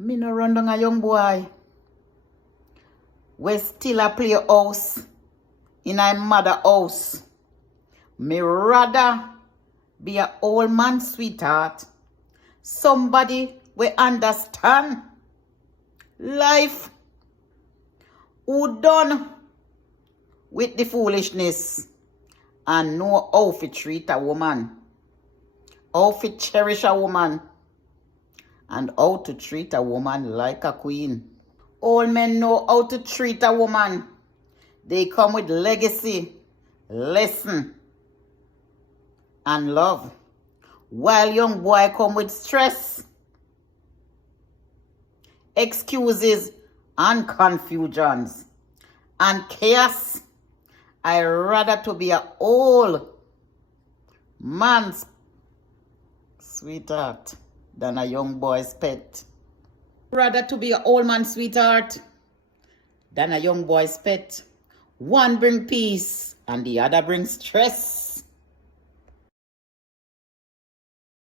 Me no run down a young boy. We still a play house in a mother house. Me rather be a old man sweetheart. Somebody we understand life. Who done with the foolishness and know how to treat a woman, how to cherish a woman, and how to treat a woman like a queen. All men know how to treat a woman. They come with legacy, lesson, and love. While young boy come with stress, excuses, and confusions, and chaos. I rather to be a old man's sweetheart than a young boy's pet. Rather to be an old man's sweetheart than a young boy's pet. One bring peace and the other brings stress.